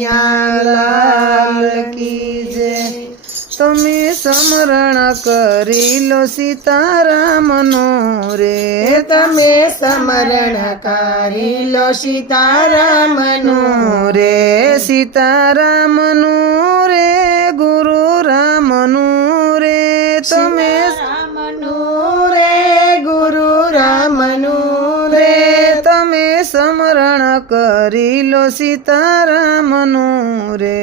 લાલ કી જય। તમે સ્મરણ કરી લો સીતારામનો રે, તમે સ્મરણ કરી લો સીતારામનું રે સીતારામનું રે ગુરુ રામનું રે, તમે રામનું રે ગુરુ રામનું રે, તમે સ્મરણ કરી લો સીતારામનું રે,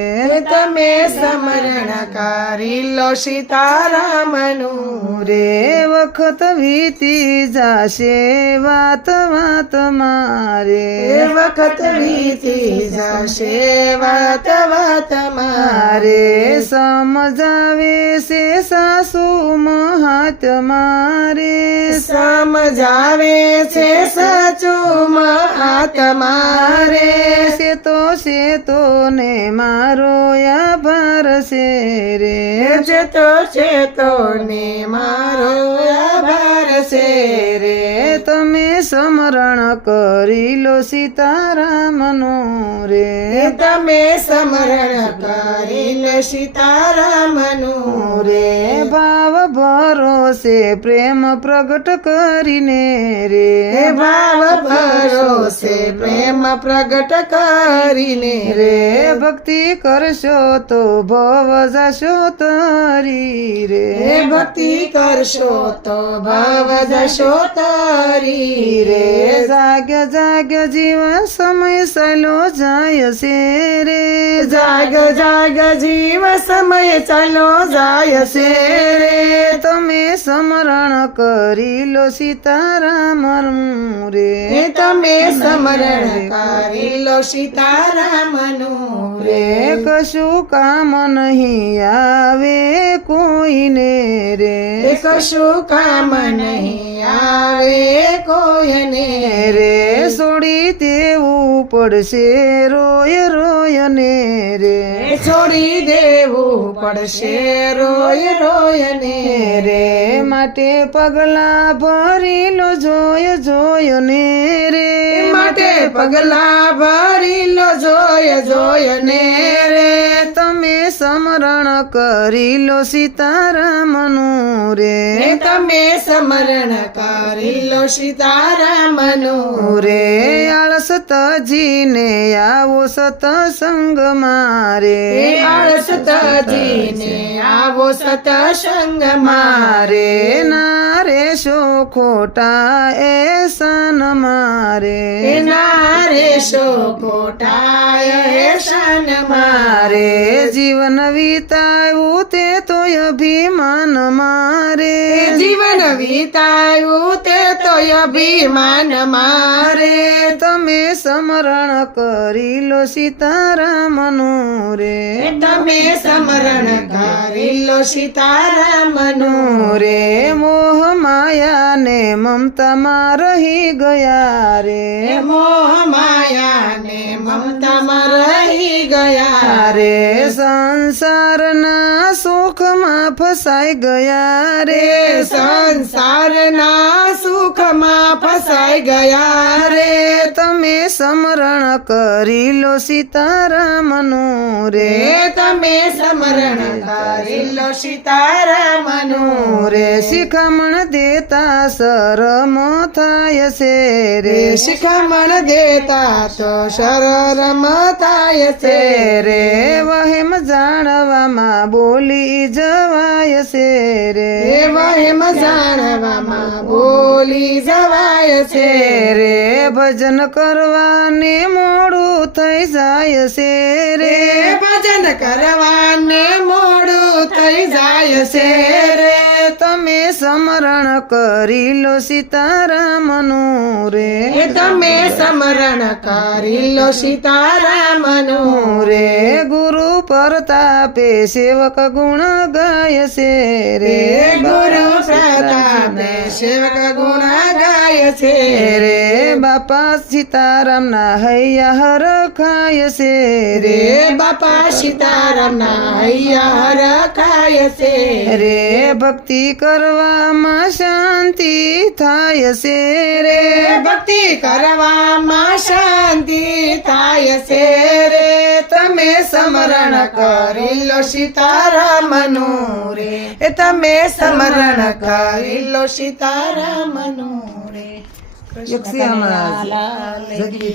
તમે સ્મરણ કરી લો સીતારામનું રે વખત વીતી જાશે વાત વાત મારે, વખત વીતી જશે વાત વાત મારે સમજાવે છે સાસુ મહાત મારે, સમજાવે છે સાચું મહાત મારે, શેતો ને મારો આભાર છે રે, ચેતો ને મારો આભાર છે રે, તમે સ્મરણ કરી લો સીતારામનો રે, તમે સ્મરણ કરી લો સીતારામનું રે ભાવ ભરોસે પ્રેમ પ્રગટ કરીને રે, ભાવ ભરોસે પ્રેમ પ્રગટ કરીને રે ભક્તિ કરશો તો ભવ જશો તરી રે, ભક્તિ કરશો તો ભાવ જશો તારી રે રે, જાગ્ય જાગ્ય જીવન સમય ચાલો જાય છે રે, જાગ જાગ જીવ સમય ચાલો જાય છે રે, તમે સ્મરણ કરી લો સીતારામ રે, તમે સ્મરણ કરી લો સીતારામનું રે કશું કામ નહીં આવે કોઈને રે, કશું કામ નહીં આવે કોઈને રે છોડી દેવું પડશે રોય રોય ને રે, છોડી દેવું પડશે રોય રોય ને રે માટે પગલા ભરી લો જોય જોય ને રે, માટે પગલા ભરી લો જોય જોય ને રે, તમે સ્મરણ કરી લો સીતારામનું રે, તમે સ્મરણ કરી લો સીતારામનું રે આળસ તજીને આવો સતસંગ મારે, આળસ તજીને આવો સતસંગ મારે ના રેશો ખોટા એસન મારે, નારે શો કોટાય હેશન મારે જીવન વિતાયું તે તો અભિમાન મારે, જીવન વિતાયું તે તો અભિમાન મારે, તમે સ્મરણ કરી લો સીતારામનું રે, તમે સ્મરણ કરી લો સીતારામનું રે મોહ માયા ને મમતા માં રહી ગયા રે, મોહ માયા ને મમતામાં રહી ગયા રે સંસારના સુખમાં ફસાઈ ગયા રે, સંસારના સુખમાં ફસાઈ ગયા રે, તમે સ્મરણ કરી લો સીતારામનું રે, તમે સ્મરણ કરી લો સીતારામનું રે શિખામણ દેતા શરમ થાય છે રે, શિખામણ દેતા તો શરમ થાય છે રે વહેમ જાણવામાં બોલી જવાય છે રે, વહેમ જાણવામાં બોલી જવાય છે રે ભજન કરવાને મોડું થઈ જાય છે રે, ભજન કરવાને મોડું થઈ જાય છે રે, તમે સ્મરણ કરી લો સીતારામનું રે, તમે સ્મરણ કરી લો સીતારામનું રે ગુરુ પ્રતાપે સેવક ગુણ ગાય છે રે, ગુરુ પ્રતાપે સેવક ગુણ ગાય છે રે બાપા સીતારામ ના હૈયા હર ખાય છે રે, બાપા સીતારામ ના હૈયા હરખાય છે રે ભક્તિ કરવામાં શાંતિ થાય છે રે, ભક્તિ કરવામાં શાંતિ થાય છે રે, તમે તમે સ્મરણ કરી લો સીતારામનું રે એ તમે સ્મરણ કરી લો સીતારામનું રે યક્ષી અમારા લાલ કી. જગી